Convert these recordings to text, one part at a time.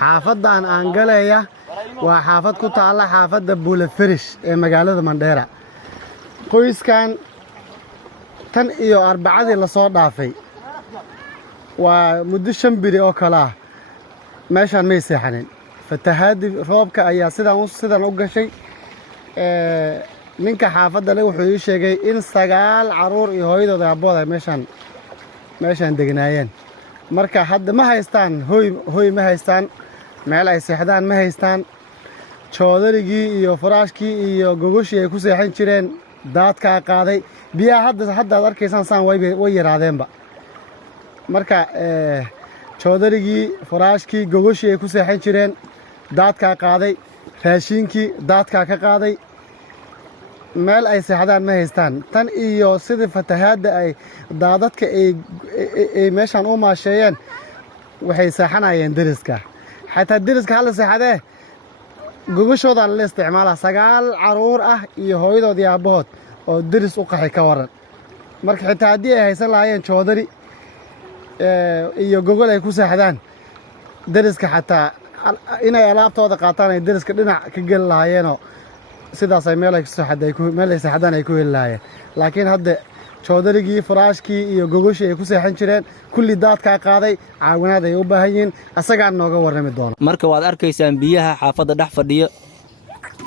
xaafadan aan galaya waa xaafad ku taala xaafadda Buulafirish ee magaalada Mandheera. qoyskan tan iyo arbacadii la soo dhaafay waa muddo 5 biri oo kala meeshan may seexanin. fatahaadi roobka ayaa sidan u gashay. ninka xaafadda leh wuxuu ii sheegay in 9 caruur iyo hooyadooda aabooda meeshan degnaayeen. marka hadda ma haystaan hooy ma haystaan, meel ay seexdaan ma haystaan. joodarigii iyo faraashkii iyo gogoshii ay ku seexan jireen daadka qaaday. biyaha hadda aad arkaysaan saan way yaraadeenba. marka joodarigii, faraashkii, gogoshii ay ku seexan jireen daadka qaaday. raashinkii daadka ka qaaday. meel ay seexdaan ma haystaan. tan iyo sidii fatahaada ay daadadka ay meeshan u maasheeyeen waxay seexanayeen deriska. xataa deriska hal seexadee gogashooda la isticmaalaa. 9 caruur ah iyo hooyadoodii aabahood oo deris u qaxay ka waran. marka xitaa haddii ay haysan lahaayeen joodari iyo gogol ay ku seexdaan, deriska xataa inay alaabtooda qaataan ay deriska dhinac ka geli lahaayeenoo sidaas ay meel ay seexdaan ay ku heli lahaayeen. laakiin hadda joodarigii, faraashkii iyo gogoshii ay ku seexan jireen kulli daadkaa qaaday. caawinaad ay u baahan yihiin. asagaan nooga warrami doona. marka waad arkaysaan biyaha xaafadda dhex fadhiyo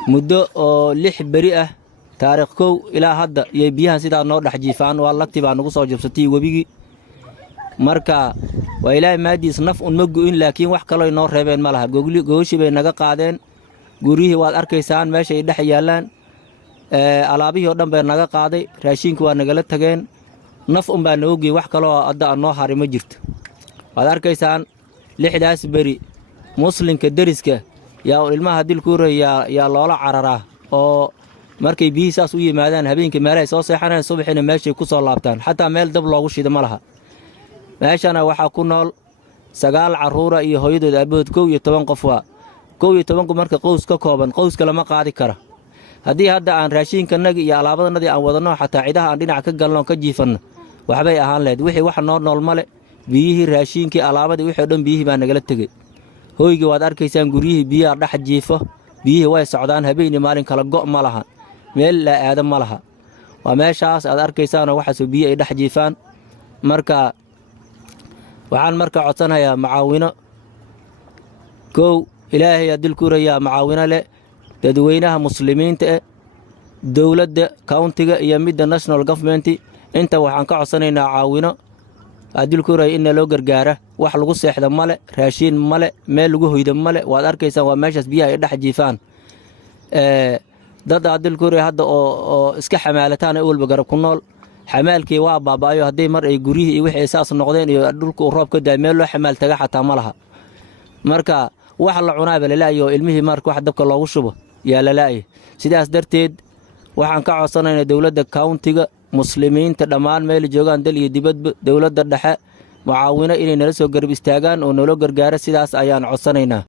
muddo oo 6 beri ah, taariikh 1 ilaa hadda iyo biyahan sidaa noo dhex jiifaan. waa lagti baa nagu soo jabsatay webigii. marka waa ilaahay maadiis naf un ma go'in, laakiin wax kaloo inoo reebeen ma laha. gogoshii bay naga qaadeen. guryihii waad arkaysaan meesha ay dhex yaallaan. alaabihii oo dhan bay naga qaaday. raashinkii waa nagala tageen. naf un baa nooga geeyey, wax kaloo hadda aan noo hari ma jirto. waad arkaysaan 6daas beri muslimka deriska yaa ilmaha dilkuuray yaa loola cararaa oo markay biyihii saas u yimaadaan habeenkii meelahay soo seexanayaan, subaxina meeshay ku soo laabtaan. xataa meel dab loogu shido ma laha. meeshana waxaa ku nool 9 caruura iyo hooyadood aabahood 11 qof. waa 11 marka qoys ka kooban, qoyska lama qaadi kara. haddii hadda aan raashinkannagi iyo alaabadannadii aan wadanno, xataa cidaha aan dhinac ka galno ka jiifanno, waxbay ahaan lahayd. wixii wax noo nool male. biyihii, raashinkii, alaabadii wixii o dhan biyihii baa nagala tegey. hooygii waad arkaysaan guryihii biyaha dhex jiifo. biyihii way socdaan habeenii maalin kala go' ma laha. meel la aada ma laha. waa meeshaas aad arkaysaanoo waxaasoo biyi ay dhex jiifaan. marka waxaan marka codsanayaa macaawino. kow ilaahay aa dilkuurayaa macaawino leh dadweynaha muslimiinta dowladda countiga iyo midda national government. inta waxaan ka codsanaynaa caawino. aa dilkuuraya in loo gargaara. wax lagu seexda male, raashiin male, meel lagu hoyda male. waad arkaysaan waa meeshaas biyaha ay dhex jiifaan. dad aa dilkuuraya hadda oo iska xamaalataan ee walba garab ku nool. xamaalkii waa baaba'ayo. hadday mar ay guryihii iyo wixii saas noqdeen iyo dhulka uu roob ka daay, meel loo xamaal taga xataa ma laha. marka wax la cunaaba lala'yo ilmihii marka wax dabka loogu shubo yaa lala'ye. sidaas darteed waxaan ka codsanaynaa dowladda countiga, muslimiinta dhammaan meel joogaan dal iyo dibadba, dowladda dhexe, mucaawino inay nala soo garab istaagaan oo naloo gargaara. sidaas ayaan codsanaynaa.